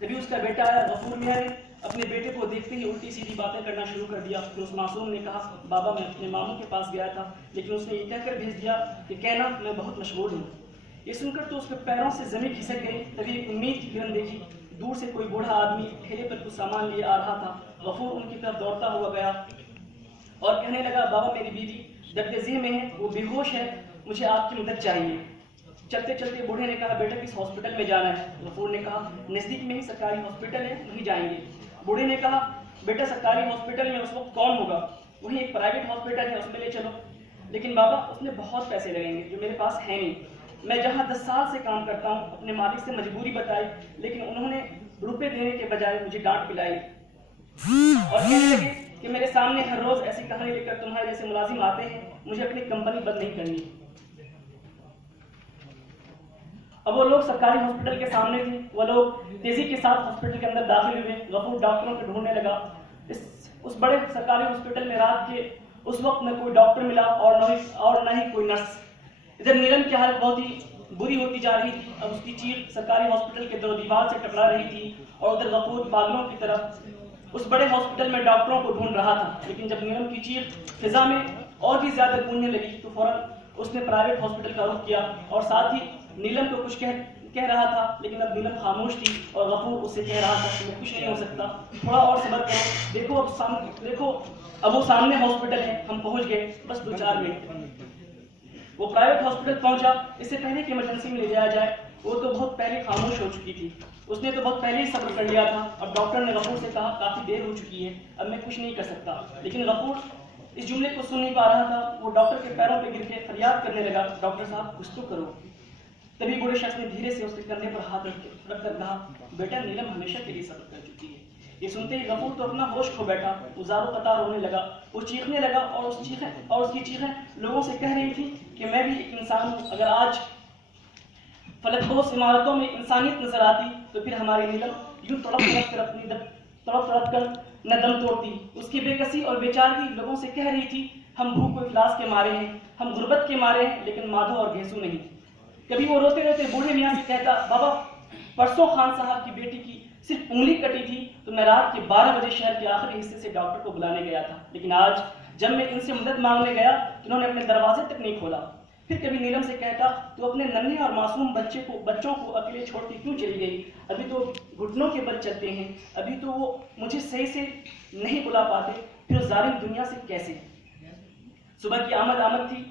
तभी उसका बेटा आया। गफूर मियाँ ने अपने बेटे को देखते ही उल्टी सीधी बातें करना शुरू कर दिया। फिर उस मासूम ने कहा, बाबा मैं अपने मामू के पास गया था, लेकिन उसने ये कहकर भेज दिया कि कहना मैं बहुत मशगूल हूँ। ये सुनकर तो उसके पैरों से जमीन खिसक गई। तभी एक उम्मीद की किरण देखी। दूर से कोई बूढ़ा आदमी ठेले पर कुछ सामान लिए आ रहा था। गफूर उनकी तरफ दौड़ता हुआ गया और कहने लगा, बाबा मेरी बीवी दर्द-ए-ज़ी में है, वो बेहोश है, मुझे आपकी मदद चाहिए। चलते चलते बूढ़े ने कहा, बेटा किस हॉस्पिटल में जाना है? गफूर ने कहा, नज़दीक में ही सरकारी हॉस्पिटल है, वहीं जाएंगे। बूढ़े ने कहा, बेटा सरकारी हॉस्पिटल में उस वक्त कौन होगा? वहीं एक प्राइवेट हॉस्पिटल है, उसमें ले चलो। लेकिन बाबा उसमें बहुत पैसे लगेंगे जो मेरे पास है नहीं। मैं जहाँ 10 साल से काम करता हूँ, अपने मालिक से मजबूरी बताई, लेकिन उन्होंने रुपए देने के बजाय मुझे डांट पिलाई और कहने लगे कि मेरे सामने हर रोज ऐसी कहानी लेकर तुम्हारे जैसे मुलाजिम आते हैं, मुझे अपनी कंपनी बंद नहीं करनी। अब वो लोग सरकारी हॉस्पिटल के सामने थे। वो लोग तेजी के साथ हॉस्पिटल के अंदर दाखिल हुए। गफूर डॉक्टरों को ढूंढने लगा। उस बड़े सरकारी हॉस्पिटल में रात के उस वक्त न कोई डॉक्टर मिला और न ही कोई नर्स। इधर नीलम की हालत बहुत ही बुरी होती जा रही थी। अब उसकी चीख सरकारी हॉस्पिटल के दो दीवार से टकरा रही थी और उधर गफूर पागलों की तरफ उस बड़े हॉस्पिटल में डॉक्टरों को ढूंढ रहा था। लेकिन जब नीलम की चीख फिजा में और भी ज्यादा गूंजने लगी तो फौरन उसने प्राइवेट हॉस्पिटल का रुख किया और साथ ही नीलम को कुछ कह रहा था। लेकिन अब नीलम खामोश थी और गफूर उससे कह रहा था कि मैं कुछ नहीं हो सकता, थोड़ा और सब्र करो, देखो अब वो सामने हॉस्पिटल है, हम पहुंच गए, बस 2-4 मिनट। वो प्राइवेट हॉस्पिटल पहुंचा। इससे पहले कि इमरजेंसी में ले जाया जाए, वो तो बहुत पहले खामोश हो चुकी थी। उसने तो बहुत पहले ही सब्र कर लिया था। अब डॉक्टर ने गफूर से कहा, काफी देर हो चुकी है, अब मैं कुछ नहीं कर सकता। लेकिन गफूर इस जुमले को सुन नहीं पा रहा था। वो डॉक्टर के पैरों पर गिर के फरियाद करने लगा, डॉक्टर साहब कुछ तो करो। तभी बूढ़े शख्स ने धीरे से उसके कंधे पर हाथ रखकर कहा, बेटा नीलम हमेशा के लिए सब्र कर चुकी है। ये सुनते ही गफूर तो अपना होश खो बैठा। वो ज़ारो कतार रोने लगा। वो चीखने लगा और उसकी चीखें लोगों से कह रही थी कि मैं भी एक इंसान हूँ। अगर आज फलकपोश इमारतों में इंसानियत नजर आती तो फिर हमारी नीलम यूं तड़प कर न दम तोड़ती। उसकी बेकसी और बेचारगी लोगों से कह रही थी, हम भूख व इफलास के मारे हैं, हम गुर्बत के मारे हैं, लेकिन माधो और घेसू नहीं। कभी वो रोते रोते बूढ़े मियाँ से कहता, बाबा परसों खान साहब की बेटी की सिर्फ उंगली कटी थी तो मैं रात के 12 बजे शहर के आखिरी हिस्से से डॉक्टर को बुलाने गया था। लेकिन आज जब मैं इनसे मदद मांगने गया तो इन्होंने अपने दरवाजे तक नहीं खोला। फिर कभी नीलम से कहता, तो अपने नन्हे और मासूम बच्चों को अकेले छोड़ के क्यों चली गई? अभी तो घुटनों के बल चलते हैं, अभी तो वो मुझे सही से नहीं बुला पाते, फिर उस जालिम दुनिया से कैसे? सुबह की आमद थी।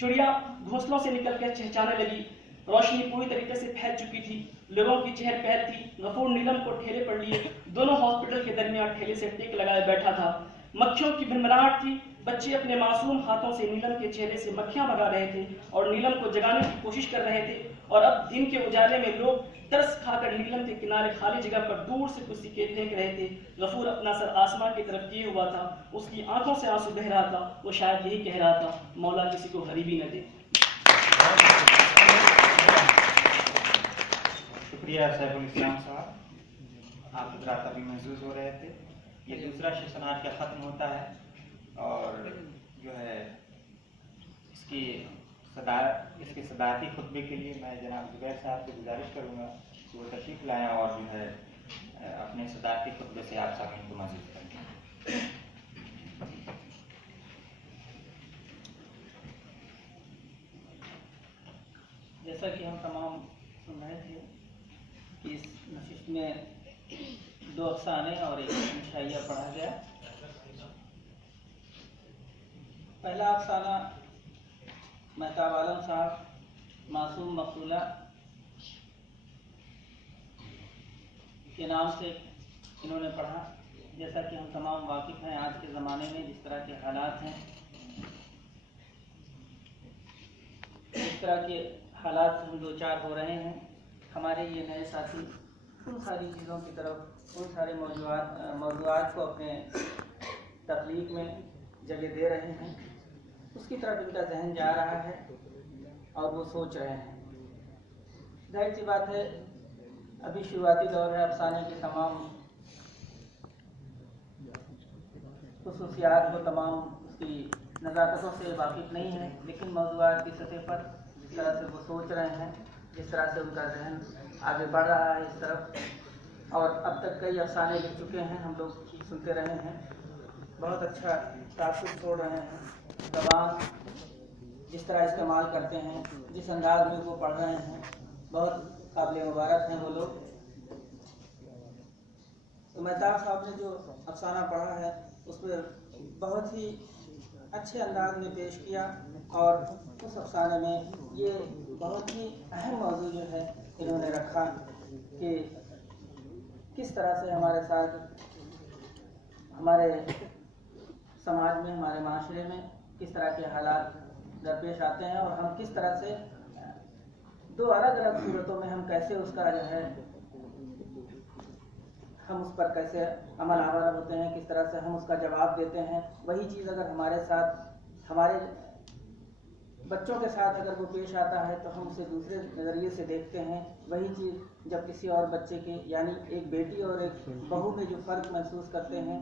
चिड़िया घोंसलों से निकलकर चहचहाने लगी। रोशनी पूरी तरीके से फैल चुकी थी। लोगों की चहल पहल थी। गफूर नीलम को ठेले पर लिए दोनों हॉस्पिटल के दरमियान ठेले से टेक लगाए बैठा था। मक्खियों की भनभनाहट थी। बच्चे अपने मासूम हाथों से नीलम के चेहरे से मक्खियां भगा रहे थे और नीलम को जगाने की कोशिश कर रहे थे। और अब दिन के उजाले में लोग तरस खाकर नीलम के किनारे खाली जगह पर दूर से कुछ सिक्के फेंक रहे थे। गफूर अपना सर आसमान की तरफ किए हुआ था। उसकी आंखों से आंसू बह रहा था। वो शायद यही कह रहा था, मौला किसी को गरीबी न दे। शुक्रिया सैफुल इस्लाम साहब, आप हजरात अभी महसूस हो रहे थे। ये दूसरा सेशन आज का ख़त्म होता है और जो है इसके सदारती खुतबे के लिए मैं जनाब जुबैर साहब से गुजारिश करूँगा कि वो तशरीफ़ लाएँ और जो है अपने सदारती खुतबे से आप सामीन को मज़ीद करें। जैसा कि हम तमाम सुन रहे थे कि इस नशिस्त में 2 अफसाने और एक शाइया पढ़ा गया। पहला अफसाना महताब आलम साहब मासूम मकतूला के नाम से इन्होंने पढ़ा। जैसा कि हम तमाम वाकिफ़ हैं, आज के ज़माने में जिस तरह के हालात हैं, इस तरह के हालात से हम 2-4 हो रहे हैं। हमारे ये नए साथी उन सारी चीज़ों की तरफ, उन सारे मौज़ूआत को अपने तख्लीक में जगह दे रहे हैं, उसकी तरफ इनका जहन जा रहा है और वो सोच रहे हैं। जाहिर सी बात है, अभी शुरुआती दौर है, अफसाने की तमाम खुसूसियात को, तमाम उसकी नज़ाकतों से वाकिफ़ नहीं है, लेकिन मौज़ूआत की सतह पर जिस तरह से वो सोच रहे हैं, जिस तरह से उनका जहन आगे बढ़ रहा है इस तरफ, और अब तक कई अफसाने लिख चुके हैं, हम लोग सुनते रहे हैं। बहुत अच्छा तासुर छोड़ रहे हैं। ज़बान जिस तरह इस्तेमाल करते हैं, जिस अंदाज में वो पढ़ रहे हैं, बहुत काबिल मुबारक हैं वो लोग। तो मेहताब साहब ने जो अफसाना पढ़ा है उसमें बहुत ही अच्छे अंदाज में पेश किया, और उस अफसाने में ये बहुत ही अहम मौजू जो है इन्होंने रखा कि किस तरह से हमारे साथ, हमारे समाज में, हमारे माशरे में किस तरह के हालात दरपेश आते हैं, और हम किस तरह से दो अलग अलग सूरतों में हम कैसे उसका जो है हम उस पर कैसे अमल आवर होते हैं, किस तरह से हम उसका जवाब देते हैं। वही चीज़ अगर हमारे साथ, हमारे बच्चों के साथ अगर वो पेश आता है तो हम उसे दूसरे नज़रिए से देखते हैं। वही चीज़ जब किसी और बच्चे के, यानी एक बेटी और एक बहू में जो फ़र्क महसूस करते हैं,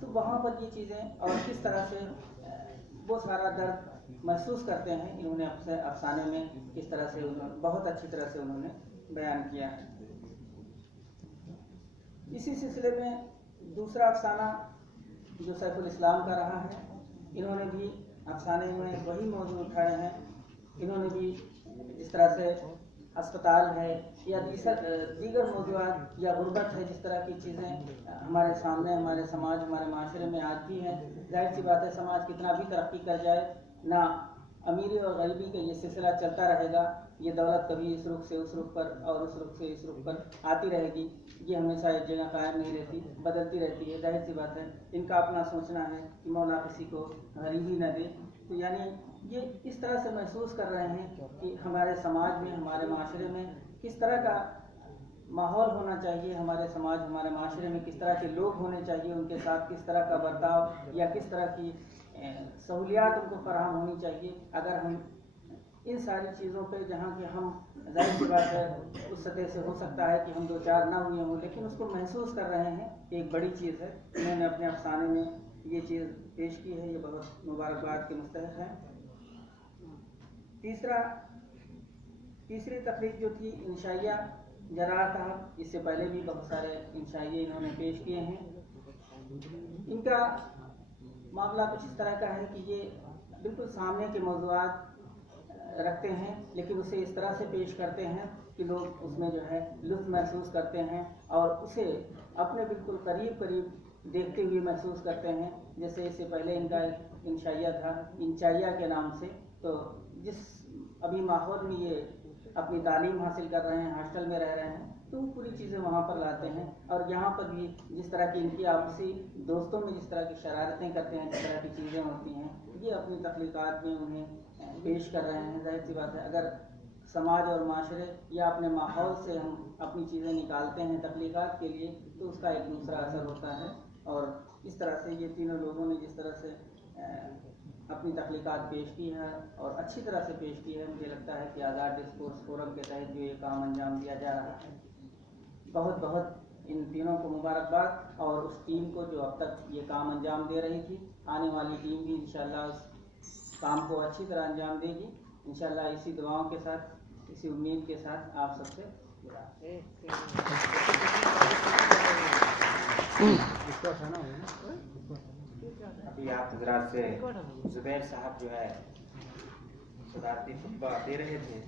तो वहाँ पर ये चीज़ें और किस तरह से वो सारा दर्द महसूस करते हैं, इन्होंने अपने अफसाने में किस तरह से उन्होंने बहुत अच्छी तरह से उन्होंने बयान किया है। इसी सिलसिले में दूसरा अफसाना जो सैफुल इस्लाम का रहा है, इन्होंने भी अफसाने में वही मौजूद उठाए हैं। इन्होंने भी जिस तरह से अस्पताल है या दीगर मौजूद या गुर्बत है, जिस तरह की चीज़ें हमारे सामने, हमारे समाज, हमारे माशरे में आज भी हैं। जाहिर सी बात है, समाज कितना भी तरक्की कर जाए, ना अमीरी और गरीबी का ये सिलसिला चलता रहेगा। ये दौलत कभी इस रुख से उस रुख पर और उस रुख से इस रुख पर आती रहेगी। ये हमेशा एक जगह कायम नहीं रहती, बदलती रहती है। जाहिर सी बात है, इनका अपना सोचना है कि मौला किसी को गरीबी न दे। तो यानी ये इस तरह से महसूस कर रहे हैं कि हमारे समाज में, हमारे माशरे में किस तरह का माहौल होना चाहिए, हमारे समाज, हमारे माशरे में किस तरह के लोग होने चाहिए, उनके साथ किस तरह का बर्ताव या किस तरह की सहूलियात उनको फराहम होनी चाहिए। अगर हम इन सारी चीज़ों पे, जहाँ कि हम, जाहिर सी बात है उस सतह से हो सकता है कि हम दो चार ना हुए हों, लेकिन उसको महसूस कर रहे हैं, एक बड़ी चीज़ है। इन्होंने अपने अफसाने में ये चीज़ पेश की है, ये बहुत मुबारकबाद के मुस्तहिक़ है। तीसरी तकरीर जो थी इंशाइया जरा साहब, इससे पहले भी बहुत सारे इंशाइये इन्होंने पेश किए हैं। इनका मामला कुछ इस तरह का है कि ये बिल्कुल सामने के मौज़ूआत रखते हैं, लेकिन उसे इस तरह से पेश करते हैं कि लोग उसमें जो है लुत्फ़ महसूस करते हैं और उसे अपने बिल्कुल करीब करीब देखते हुए महसूस करते हैं। जैसे इससे पहले इनका एक इंशाइया था इंचाइया के नाम से। तो जिस अभी माहौल में ये अपनी तालीम हासिल कर रहे हैं, हॉस्टल में रह रहे हैं, तो वो पूरी चीज़ें वहाँ पर लाते हैं। और यहाँ पर भी जिस तरह की इनकी आपसी दोस्तों में जिस तरह की शरारतें करते हैं, जिस तरह की चीज़ें होती हैं, ये अपनी तख्लीक़ात में उन्हें पेश कर रहे हैं। जाहिर सी बात है, अगर समाज और माशरे या अपने माहौल से हम अपनी चीज़ें निकालते हैं तख्लीक़ात के लिए, तो उसका एक दूसरा असर होता है। और इस तरह से ये तीनों लोगों ने जिस तरह से अपनी तख्लीक़ात पेश की है और अच्छी तरह से पेश की है, मुझे लगता है कि आज़ाद डिस्कोर्स फोरम के तहत जो ये काम अंजाम दिया जा रहा है, बहुत बहुत इन तीनों को मुबारकबाद। और उस टीम को जो अब तक ये काम अंजाम दे रही थी, आने वाली टीम भी इंशाअल्लाह उस काम को अच्छी तरह अंजाम देगी इंशाअल्लाह। इसी दुआओं के साथ, इसी उम्मीद के साथ आप सबसे अभी आप हजरात से जुबैर साहब जो है सदारती खुतबा दे रहे थे।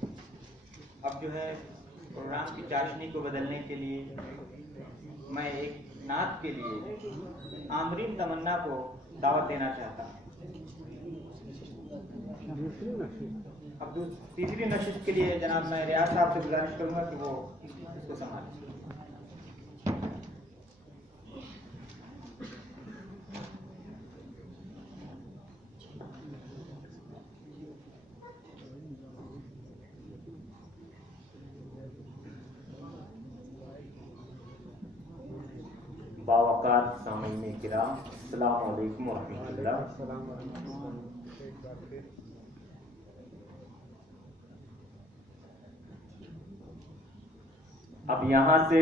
अब जो है प्रोग्राम की चाशनी को बदलने के लिए मैं एक नात के लिए आमरीन तमन्ना को दावत देना चाहता हूँ। अब तीसरी नशिस्त के लिए जनाब मैं रियाज साहब से गुजारिश करूँगा कि वो इसको संभालें। बावकार सामीन किराम, अस्सलामु अलैकुम व रहमतुल्लाह। अब यहाँ से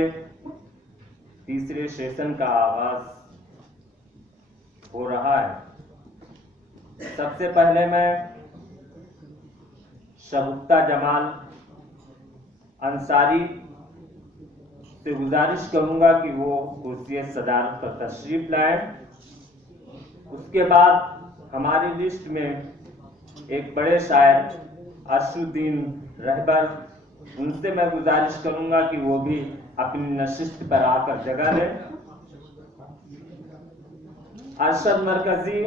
तीसरे सेशन का आगाज हो रहा है। सबसे पहले मैं शगुफ्ता जमाल अंसारी से गुजारिश करूंगा कि वो कुर्सी सदारत पर तशरीफ लाएं। उसके बाद हमारी लिस्ट में एक बड़े शायर अर्शुद्दीन रहबर, उनसे मैं गुजारिश करूंगा कि वो भी अपनी नशिस्त पर आकर जगह लें। अरशद मरकजी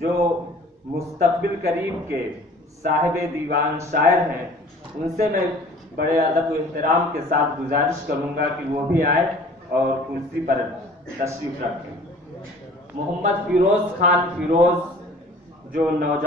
जो मुस्तकबिल करीब के साहिब दीवान शायर हैं, उनसे मैं बड़े अदब व एहतराम के साथ गुजारिश करूंगा कि वो भी आए और कुर्सी पर तशरीफ रखें। मोहम्मद फिरोज खान फिरोज जो नौजवान